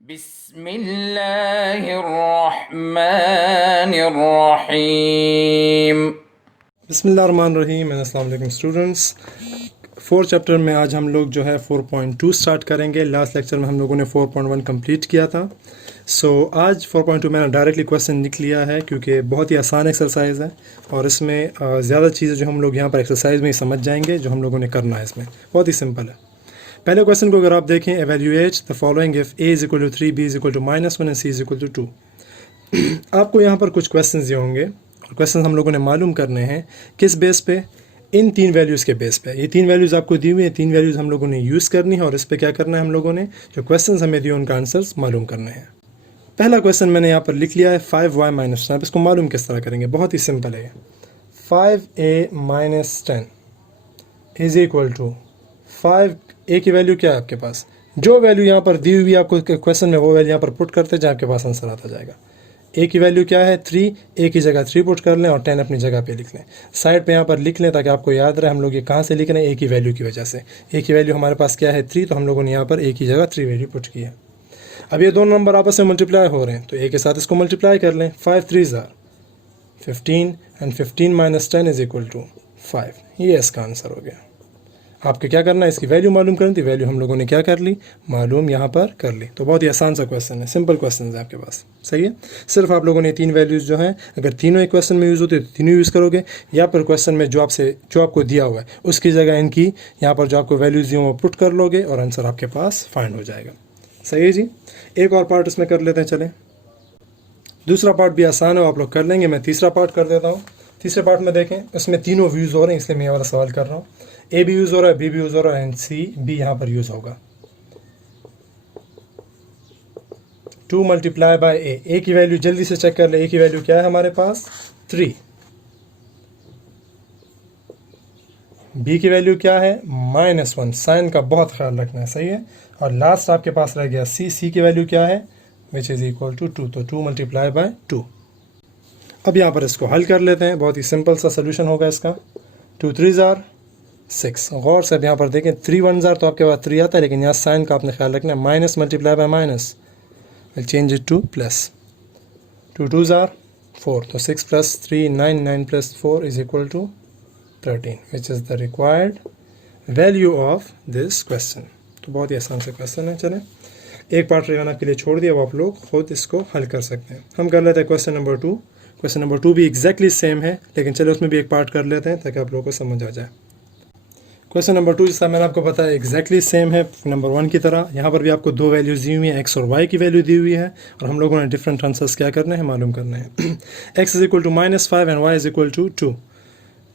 बिस्मिल्लाहिर्रहमानिर्रहीम। बिस्मिल्लाहिर्रहमानिर्रहीम। अस्सलाम वालेकुम स्टूडेंट्स। फोर्थ चैप्टर में आज हम लोग जो है 4.2 स्टार्ट करेंगे। लास्ट लेक्चर में हम लोगों ने 4.1 कंप्लीट किया था। आज 4.2 मैंने डायरेक्टली क्वेश्चन लिख लिया है क्योंकि बहुत ही आसान एक्सरसाइज है और इसमें ज़्यादा चीज़ें जो हम लोग यहाँ पर एक्सरसाइज में ही समझ जाएंगे जो हम लोगों ने करना है। इसमें बहुत ही सिंपल है। पहले क्वेश्चन को अगर आप देखें, evaluate the following if a is equal to 3, b is equal to -1 and c is equal to 2। आपको यहाँ पर कुछ क्वेश्चन दिए होंगे और क्वेश्चन हम लोगों ने मालूम करने हैं किस बेस पे, इन तीन वैल्यूज़ के बेस पे। ये तीन वैल्यूज़ आपको दी हुई है, तीन वैल्यूज़ हम लोगों ने यूज़ करनी है और इस पे क्या करना है, हम लोगों ने जो क्वेश्चन हमें दिए उनका आंसर्स मालूम करने हैं। पहला क्वेश्चन मैंने यहाँ पर लिख लिया है 5y - 10। इसको मालूम किस तरह करेंगे, बहुत ही सिंपल है। 5a - 10 is equal to 5a की वैल्यू क्या है आपके पास, जो वैल्यू यहाँ पर दी हुई है आपको क्वेश्चन में वो वैल्यू यहाँ पर पुट करते हैं, आपके पास आंसर आता जाएगा। a की वैल्यू क्या है 3, a की जगह 3 पुट कर लें और 10 अपनी जगह पे लिख लें। साइड पे यहाँ पर लिख लें ताकि आपको याद रहे हम लोग ये कहाँ से लिख रहे हैं, a की वैल्यू की वजह से। a की वैल्यू हमारे पास क्या है 3, तो हम लोगों ने यहाँ पर a की जगह 3 वैल्यू पुट की है। अब ये दोनों नंबर आपस में मल्टीप्लाई हो रहे हैं तो a के साथ इसको मल्टीप्लाई कर लें। 5 3s are 15 and 15 - 10 is equal to 5। ये इसका आंसर हो गया। आपको क्या करना है, इसकी वैल्यू मालूम करनी थी, वैल्यू हम लोगों ने क्या कर ली, मालूम यहाँ पर कर ली। तो बहुत ही आसान सा क्वेश्चन है, सिंपल क्वेश्चन है आपके पास, सही है। सिर्फ आप लोगों ने तीन वैल्यूज़ जो हैं, अगर तीनों एक क्वेश्चन में यूज़ होते तो तीनों यूज़ करोगे, या फिर क्वेश्चन में जो आपको दिया हुआ है उसकी जगह इनकी यहाँ पर जो आपको वैल्यूज़ दी वो पुट कर लोगे और आंसर आपके पास फाइंड हो जाएगा। सही है जी। एक और पार्ट इसमें कर लेते हैं, चलें। दूसरा पार्ट भी आसान है, आप लोग कर लेंगे। मैं तीसरा पार्ट कर देता हूँ। तीसरे पार्ट में देखें, इसमें तीनों व्यूज़ हो रहे हैं, इसलिए मैं ये वाला सवाल कर रहा हूँ। ए भी यूज़ हो रहा है, बी भी यूज़ हो रहा है एंड सी भी यहाँ पर यूज़ होगा। 2 मल्टीप्लाई बाय ए की वैल्यू जल्दी से चेक कर ले। ए की वैल्यू क्या है हमारे पास 3, बी की वैल्यू क्या है -1, साइन का बहुत ख्याल रखना है, सही है। और लास्ट आपके पास रह गया सी की वैल्यू क्या है विच इज़ इक्वल टू 2, तो 2 मल्टीप्लाई बाय 2। अब यहाँ पर इसको हल कर लेते हैं, बहुत ही सिंपल सा सोल्यूशन होगा इसका। 2 3s are 6। गौर से अब यहाँ पर देखें, 3 1s are तो आपके पास 3 आता है, लेकिन यहाँ साइन का आपने ख्याल रखना है। Minus multiply by minus will change it two plus. 2 2s are 4, तो 6 + 3 9, 9 + 4 is equal to 13 which is the required value of this question. तो बहुत ही आसान सा क्वेश्चन है। चलें, एक पार्ट रेगाना के लिए छोड़ दिया, अब आप लोग खुद इसको हल कर सकते हैं। हम कर लेते हैं क्वेश्चन नंबर 2। क्वेश्चन नंबर 2 भी एग्जैक्टली सेम है, लेकिन चलो उसमें भी एक पार्ट कर लेते हैं ताकि आप लोगों को समझ आ जाए। क्वेश्चन नंबर 2 जैसा मैंने आपको बताया एग्जैक्टली सेम है नंबर 1 की तरह। यहाँ पर भी आपको दो वैल्यूज़ दी हुई हैं, x और y की वैल्यू दी हुई है और हम लोगों ने डिफरेंट आंसर्स क्या करने हैं, मालूम करने हैं। x is equal to -5 and y is equal to 2।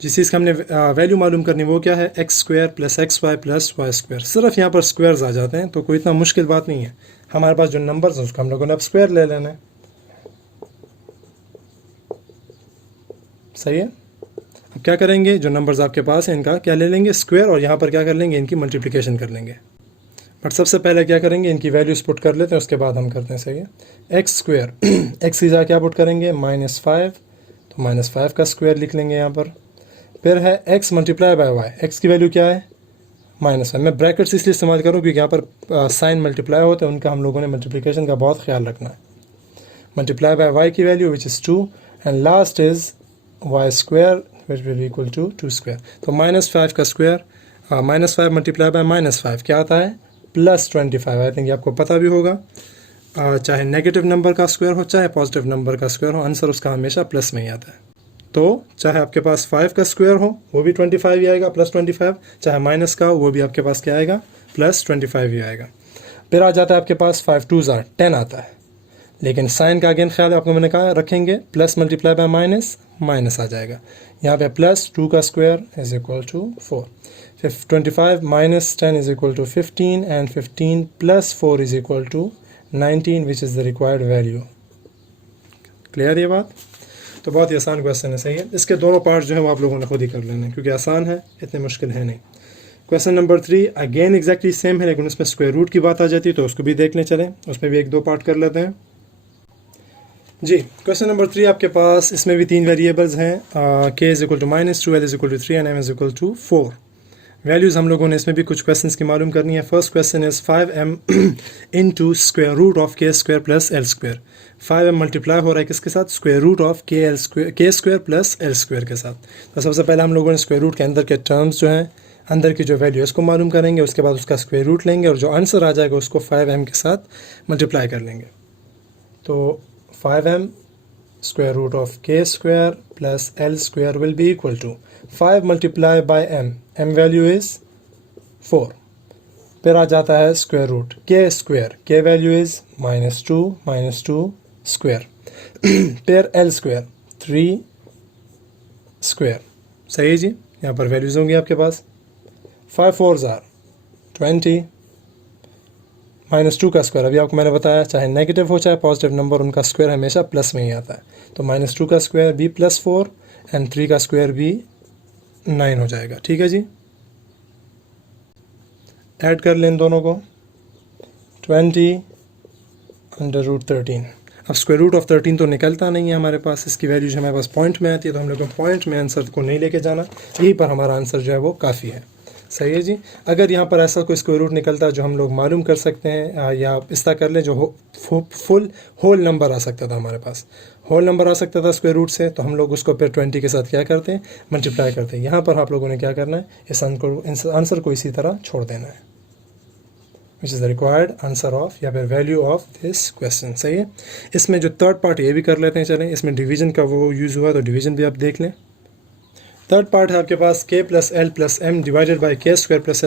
जिस चीज़ का हमने वैल्यू मालूम करनी वो क्या है, x² + xy + y²। सिर्फ यहाँ पर स्क्वायर्स आ जाते हैं तो कोई इतना मुश्किल बात नहीं है। हमारे पास जो नंबर्स हैं उसका हम लोगों ने अब स्क्वायर ले लेना है, सही है। अब क्या करेंगे, जो नंबर्स आपके पास हैं इनका क्या ले लेंगे, स्क्वायर, और यहाँ पर क्या कर लेंगे, इनकी मल्टीप्लिकेशन कर लेंगे। बट सबसे पहले क्या करेंगे, इनकी वैल्यूज पुट कर लेते हैं, उसके बाद हम करते हैं, सही है। x² x की जगह क्या पुट करेंगे -5, तो -5 का स्क्वायर लिख लेंगे यहाँ पर। फिर है x multiply by y, x की वैल्यू क्या है -5। मैं ब्रैकेट्स इसलिए इस्तेमाल करूँ क्योंकि यहाँ पर साइन मल्टीप्लाई होता है, उनका हम लोगों ने मल्टीप्लिकेशन का बहुत ख्याल रखना है। मल्टीप्लाई बाय y की value which is 2 and last is y² which will be equal to 2²। तो -5 का स्क्वायर, -5 मल्टीप्लाई बाय -5 क्या आता है +25। आई थिंक आपको पता भी होगा, चाहे नेगेटिव नंबर का स्क्वायर हो चाहे पॉजिटिव नंबर का स्क्वायर हो, आंसर उसका हमेशा प्लस में ही आता है। तो चाहे आपके पास 5 का स्क्वायर हो वो भी 25 ही आएगा, +25, चाहे माइनस का हो वो भी आपके पास क्या आएगा, +25 ही आएगा। फिर आ जाता है आपके पास 5 2s are 10 आता है, लेकिन साइन का अगेन ख्याल आपको मैंने कहा रखेंगे, plus multiply by minus, minus आ जाएगा। यहाँ पे +2 का square is equal to 4। 25 - 10 is equal to 15 and 15 + 4 is equal to 19 which is the required value. Clear ये बात। तो बहुत ही आसान क्वेश्चन है, सही है। इसके दोनों पार्ट जो है वो आप लोगों ने खुद ही कर लेने हैं क्योंकि आसान है, इतने मुश्किल है नहीं। Question number 3 again exactly same है, लेकिन उसमें स्क्वायर रूट की बात आ जाती है तो उसको भी देख लें। चलें, उसमें भी एक दो पार्ट कर लेते हैं जी। क्वेश्चन नंबर 3 आपके पास, इसमें भी तीन वेरिएबल्स हैं, k is equal to -2, l is equal to 3 and m is equal to 4। Values हम लोगों ने इसमें भी कुछ क्वेश्चंस की मालूम करनी है। First question is 5m into square root of k square plus l square. 5m multiply हो रहा है किसके साथ? Square root of k square plus l square के साथ। तो सबसे पहले हम लोगों ने स्क्वायर रूट के अंदर के टर्म्स जो हैं, अंदर की जो वैल्यू है उसको मालूम करेंगे, उसके बाद उसका स्क्वायर रूट लेंगे और जो आंसर आ जाएगा उसको 5m के साथ मल्टीप्लाई कर लेंगे। तो 5m square root of k square plus l square will be equal to 5 multiplied by m value is 4, फिर आ जाता है square root k value is -2 square फिर l स्क्वायर 3 स्क्वायर। सही है जी, यहाँ पर वैल्यूज होंगी आपके पास 5 4s are 20 -2 का स्क्वायर, अभी आपको मैंने बताया चाहे नेगेटिव हो चाहे पॉजिटिव नंबर उनका स्क्वायर हमेशा प्लस में ही आता है। तो -2 का स्क्वायर भी +4 एंड 3 का स्क्वायर भी 9 हो जाएगा। ठीक है जी, ऐड कर लें इन दोनों को 20/√13। अब स्क्वायर रूट ऑफ 13 तो निकलता नहीं है हमारे पास, इसकी वैल्यू जो हमारे पास पॉइंट में आती है, तो हम लोग को पॉइंट में आंसर को नहीं लेके जाना, यहीं पर हमारा आंसर जो है वो काफ़ी है। सही है जी। अगर यहाँ पर ऐसा कोई स्क्वायर रूट निकलता है जो हम लोग मालूम कर सकते हैं, या इस तरह कर लें जो फुल होल नंबर आ सकता था, हमारे पास होल नंबर आ सकता था स्क्वायर रूट से, तो हम लोग उसको फिर 20 के साथ क्या करते हैं? मल्टीप्लाई करते हैं। यहाँ पर आप लोगों ने क्या करना है? इस आंसर को इसी तरह छोड़ देना है, विच is the required answer of या फिर वैल्यू ऑफ दिस क्वेश्चन। सही है। इसमें जो थर्ड पार्ट ये भी कर लेते हैं, चलें इसमें डिवीजन का वो यूज़ हुआ तो डिवीजन भी आप देख लें। थर्ड पार्ट है आपके पास k plus l plus m divided by k square plus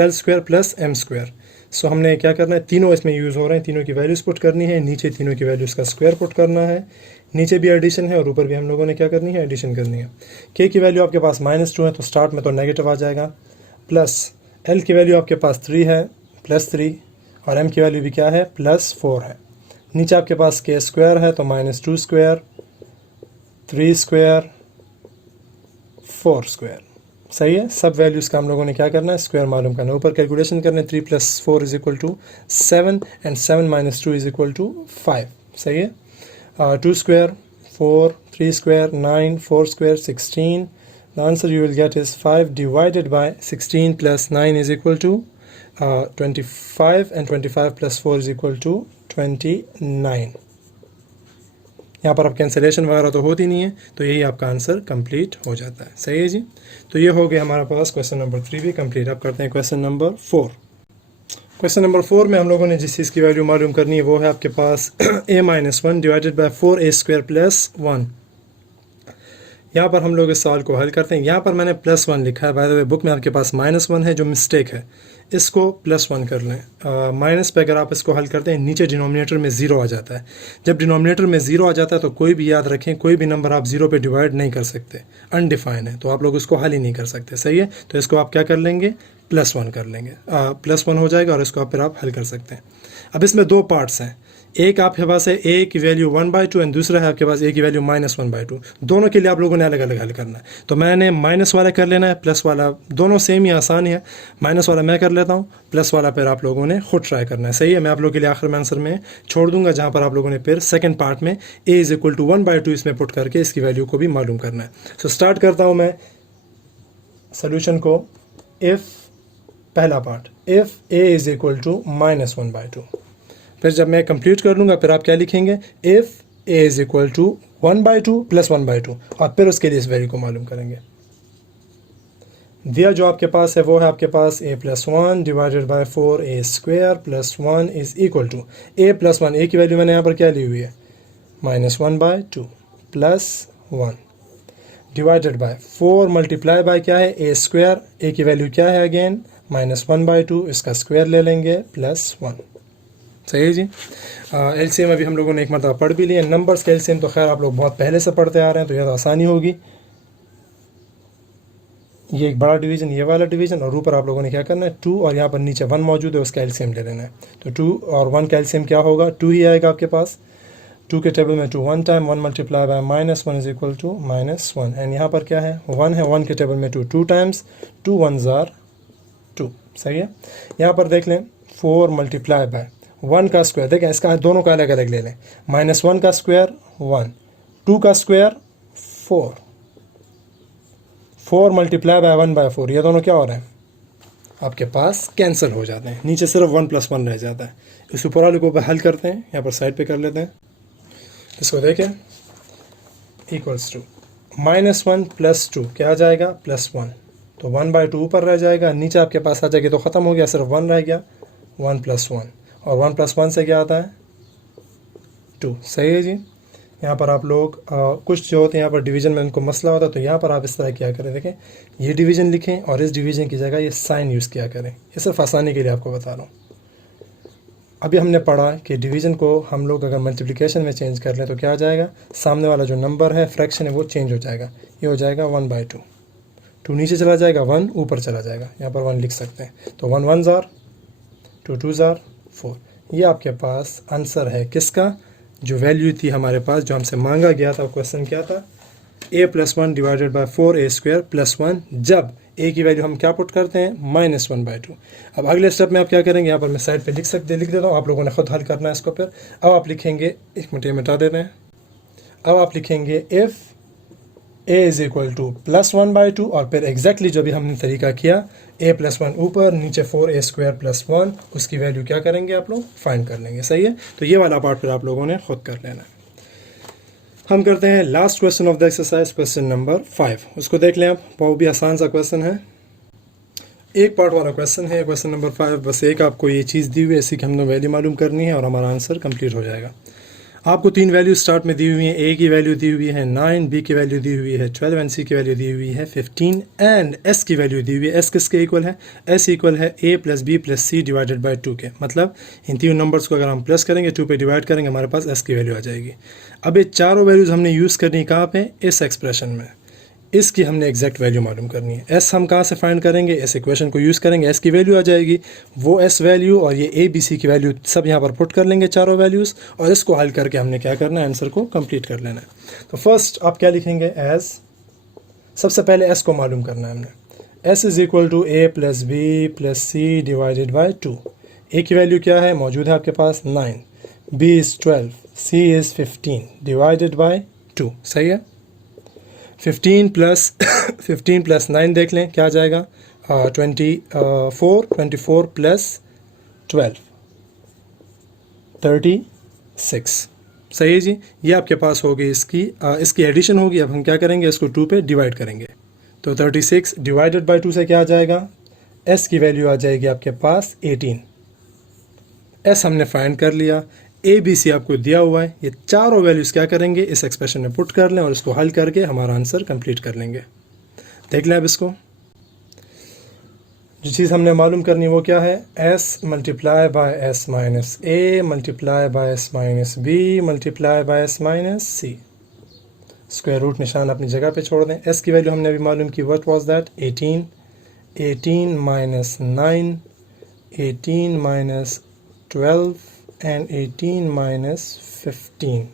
l square plus m square. So हमने क्या करना है? तीनों इसमें यूज़ हो रहे हैं, तीनों की वैल्यूज़ पुट करनी है, नीचे तीनों की वैल्यूज़ का स्क्वायर पुट करना है, नीचे भी एडिशन है और ऊपर भी हम लोगों ने क्या करनी है? एडिशन करनी है। k की वैल्यू आपके पास -2 है तो स्टार्ट में तो नेगेटिव आ जाएगा, प्लस l की वैल्यू आपके पास 3 है +3 और m की वैल्यू भी क्या है? +4 है। नीचे आपके पास k स्क्वायर है तो -2 स्क्वायर 3 स्क्वायर 4 स्क्वायर। सही है। सब वैल्यूज़ का हम लोगों ने क्या करना है? स्क्वायर मालूम करना है। ऊपर कैलकुलेशन करना है, 3 + 4 = 7 एंड 7 - 2 = 5। सही है। 2 square 4 3 square 9 4 square 16। The answer you will get is 5 divided by 16 + 9 = 25 and 25 + 4 = 29। यहाँ पर अब कैंसिलेशन वगैरह तो होती नहीं है, तो यही आपका आंसर कंप्लीट हो जाता है। सही है जी। तो ये हो गया हमारे पास क्वेश्चन नंबर 3 भी कंप्लीट। अब करते हैं क्वेश्चन नंबर 4। क्वेश्चन नंबर 4 में हम लोगों ने जिस चीज़ की वैल्यू मालूम करनी है वो है आपके पास a-1 डिवाइडेड बाय 4a² + 1। यहाँ पर हम लोग इस सवाल को हल करते हैं। यहाँ पर मैंने +1 लिखा है, बाय द वे बुक में आपके पास -1 है जो मिस्टेक है, इसको +1 कर लें। माइनस पे अगर आप इसको हल करते हैं नीचे डिनोमिनेटर में 0 आ जाता है। जब डिनोमिनेटर में 0 आ जाता है तो कोई भी याद रखें, कोई भी नंबर आप 0 पे डिवाइड नहीं कर सकते, अनडिफाइन है, तो आप लोग उसको हल ही नहीं कर सकते। सही है। तो इसको आप क्या कर लेंगे? +1 कर लेंगे, +1 हो जाएगा और इसको आप फिर आप हल कर सकते हैं। अब इसमें दो पार्ट्स हैं, एक आपके पास है a की वैल्यू 1/2 एंड दूसरा है आपके पास a की वैल्यू -1/2। दोनों के लिए आप लोगों ने अलग अलग हल करना है। तो मैंने माइनस वाला कर लेना है, प्लस वाला, दोनों सेम ही आसान है। माइनस वाला मैं कर लेता हूँ, प्लस वाला फिर आप लोगों ने खुद ट्राई करना है। सही है। मैं आप लोगों के लिए आखिर में आंसर में छोड़ दूंगा, जहाँ पर आप लोगों ने फिर सेकेंड पार्ट में a = 1/2 इसमें पुट करके इसकी वैल्यू को भी मालूम करना है। सो स्टार्ट करता हूँ मैं सोल्यूशन को। इफ़ पहला पार्ट, इफ़ a = -1/2, फिर जब मैं कंप्लीट कर लूँगा फिर आप क्या लिखेंगे? इफ़ a = 1/2 + 1/2 और फिर उसके लिए इस वैल्यू को मालूम करेंगे। दिया जो आपके पास है वो है आपके पास a + 1 divided by 4a² + 1 = a + 1, a की वैल्यू मैंने यहाँ पर क्या ली हुई है? -1/2 + 1 डिवाइडेड बाय 4 मल्टीप्लाई बाय क्या है? a², a की वैल्यू क्या है? अगेन -1/2, इसका स्क्वायर ले लेंगे +1। सही है जी। एलसीएम अभी हम लोगों ने एक मरतबा पढ़ भी लिया। नंबर्स के एलसीएम तो खैर आप लोग बहुत पहले से पढ़ते आ रहे हैं, तो यह तो आसानी होगी। ये एक बड़ा डिवीज़न, ये वाला डिवीज़न, और ऊपर आप लोगों ने क्या करना है? 2 और यहाँ पर नीचे 1 मौजूद है, उसका एलसीएम ले लेना है। तो 2 और 1 का एलसीएम क्या होगा? 2 ही आएगा आपके पास। 2 के टेबल में 2 1 टाइम, 1 मल्टीप्लाई बाय -1 = -1, एंड यहाँ पर क्या है? 1 है, 1 के टेबल में 2 टाइम्स, 2 1s are 2। सही है। यहाँ पर देख लें 4 मल्टीप्लाई बाय 1 का स्क्वायर, देखें इसका दोनों का अलग अलग ले लें। -1 का स्क्वायर 1, 2 का स्क्वायर 4, 4 मल्टीप्लाई बाय 1 बाय 4, ये दोनों क्या हो रहे हैं आपके पास कैंसिल हो जाते हैं, नीचे सिर्फ 1 + 1 रह जाता है। इस ऊपर वाले को हल करते हैं, यहाँ पर साइड पे कर लेते हैं। इसको देखें, इक्वल्स टू -1 + 2 क्या आ जाएगा +1, तो 1/2 ऊपर रह जाएगा, नीचे आपके पास आ जाएगा, तो ख़त्म हो गया, सिर्फ 1 रह गया, 1 + 1, और 1 + 1 से क्या आता है 2। सही है जी। यहाँ पर आप लोग कुछ जो होते हैं यहाँ पर डिवीज़न में उनको मसला होता है, तो यहाँ पर आप इस तरह क्या करें, देखें ये डिवीज़न लिखें और इस डिवीज़न की जगह ये साइन यूज़ किया करें। ये सिर्फ आसानी के लिए आपको बता रहा हूँ। अभी हमने पढ़ा कि डिवीज़न को हम लोग अगर मल्टीप्लिकेशन में चेंज कर लें तो क्या आ जाएगा, सामने वाला जो नंबर है फ्रैक्शन है वो चेंज हो जाएगा, ये हो जाएगा 1/2, 2 नीचे चला जाएगा, 1 ऊपर चला जाएगा, यहाँ पर 1 लिख सकते हैं। तो 1 1s are 2 2s are 4। ये आपके पास आंसर है किसका, जो वैल्यू थी हमारे पास, जो हमसे मांगा गया था। क्वेश्चन क्या था, a + 1 / 4a² + 1, जब a की वैल्यू हम क्या पुट करते हैं -1/2। अब अगले स्टेप में आप क्या करेंगे, यहाँ पर मैं साइड पे लिख देता हूँ, आप लोगों ने खुद हल करना है इसको। फिर अब आप लिखेंगे, एक मिनट ये मिटा देते हैं। अब आप लिखेंगे इफ़ a = +1/2, और फिर एग्जैक्टली जो भी हमने तरीका किया, a + 1 ऊपर, नीचे 4a² + 1, उसकी वैल्यू क्या करेंगे आप लोग फाइंड कर लेंगे। सही है, तो ये वाला पार्ट फिर आप लोगों ने खुद कर लेना है। हम करते हैं last question of the exercise, question number 5। उसको देख लें आप, वो भी आसान सा क्वेश्चन है, एक पार्ट वाला क्वेश्चन है, क्वेश्चन नंबर 5। बस एक आपको ये चीज़ दी हुई है, इसी की हमने वैल्यू मालूम करनी है और हमारा आंसर कंप्लीट हो जाएगा। आपको 3 वैल्यू स्टार्ट में दी हुई हैं, a की वैल्यू दी हुई है 9, b की वैल्यू दी हुई है 12 एंड c की वैल्यू दी हुई है 15 एंड s की वैल्यू दी हुई है। s किसके इक्वल है, s इक्वल है a + b + c / 2 के। मतलब इन तीनों नंबर्स को अगर हम प्लस करेंगे, 2 पे डिवाइड करेंगे, हमारे पास s की वैल्यू आ जाएगी। अब ये चारों वैल्यूज़ हमने यूज़ करनी कहाँ पे, इस एक्सप्रेशन में, इसकी हमने एग्जैक्ट वैल्यू मालूम करनी है। s हम कहाँ से फाइंड करेंगे, इस इक्वेशन को यूज़ करेंगे, s की वैल्यू आ जाएगी, वो s वैल्यू और ये a b c की वैल्यू सब यहाँ पर पुट कर लेंगे, चारों वैल्यूज़, और इसको हल करके हमने क्या करना है, आंसर को कंप्लीट कर लेना है। तो फर्स्ट आप क्या लिखेंगे, एज, सबसे पहले s को मालूम करना है हमने। s = a + b + c / 2। a की वैल्यू क्या है, मौजूद है आपके पास 9, b is 12, c is 15 / 2। सही है, 15 + 9 देख लें क्या आ जाएगा, 24 + 12 36। सही है जी, ये आपके पास होगी इसकी एडिशन होगी। अब हम क्या करेंगे, इसको 2 पे डिवाइड करेंगे, तो 36 / 2 से क्या आ जाएगा, s की वैल्यू आ जाएगी आपके पास 18। s हमने फाइंड कर लिया, a b c आपको दिया हुआ है, ये चारों वैल्यूज़ क्या करेंगे, इस एक्सप्रेशन में पुट कर लें और इसको हल करके हमारा आंसर कंप्लीट कर लेंगे। देख लें अब इसको, जो चीज़ हमने मालूम करनी वो क्या है, s × s - a × s - b × s - c। Square root निशान अपनी जगह पे छोड़ दें। s की वैल्यू हमने अभी मालूम की, व्हाट वाज दैट, 18 18 - 9 18 - 12 एंड 18 - 15।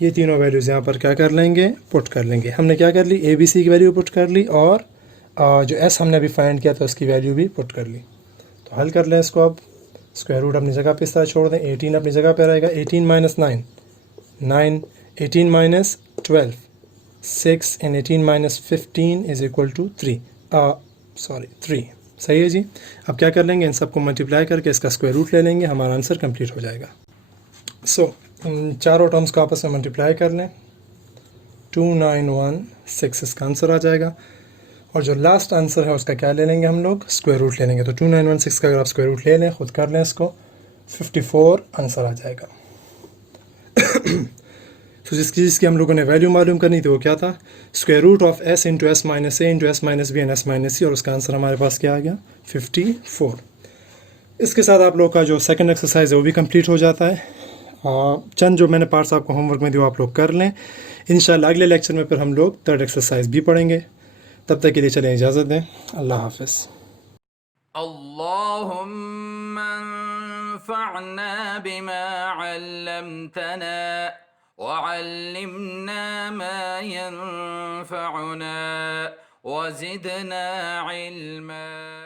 ये तीनों वैल्यूज़ यहाँ पर क्या कर लेंगे, पुट कर लेंगे। हमने क्या कर ली, ए बी सी की वैल्यू पुट कर ली, और जो एस हमने अभी फाइंड किया था उसकी वैल्यू भी पुट कर ली। तो हल कर लें इसको। अब स्क्वायर रूट अपनी जगह पे इस तरह छोड़ दें, 18 अपनी जगह पे रहेगा, 18 - 9 9, 18 - 12 6 एंड 18 - 15 = 3 3। सही है जी। अब क्या कर लेंगे, इन सबको मल्टीप्लाई करके इसका स्क्वायर रूट ले लेंगे, हमारा आंसर कंप्लीट हो जाएगा। सो इन चारों टर्म्स को आपस में मल्टीप्लाई कर लें, 2916 इसका आंसर आ जाएगा। और जो लास्ट आंसर है उसका क्या ले लेंगे हम लोग, स्क्वायर रूट ले लेंगे। तो 2916 का अगर आप स्क्वायर रूट ले लें, खुद कर लें इसको, 54 आंसर आ जाएगा। तो जिसकी हम लोगों ने वैल्यू मालूम करनी थी वो क्या था, square root of s × s - a × s - b and s - c, और उसका आंसर हमारे पास क्या आ गया, 54। इसके साथ आप लोग का जो सेकंड एक्सरसाइज है वो भी कंप्लीट हो जाता है। चंद जो मैंने पार्ट्स आपको होमवर्क में दिया आप लोग कर लें। इंशाल्लाह अगले लेक्चर में फिर हम लोग थर्ड एक्सरसाइज भी पढ़ेंगे। तब तक के लिए चलें, इजाज़त दें, अल्लाह हाफ़िज़। अल्लाहुम्मा अन्फ़अना बिमा अल्लमतना वअल्लिमना मा यंफ़अुना वज़िदना इल्मा।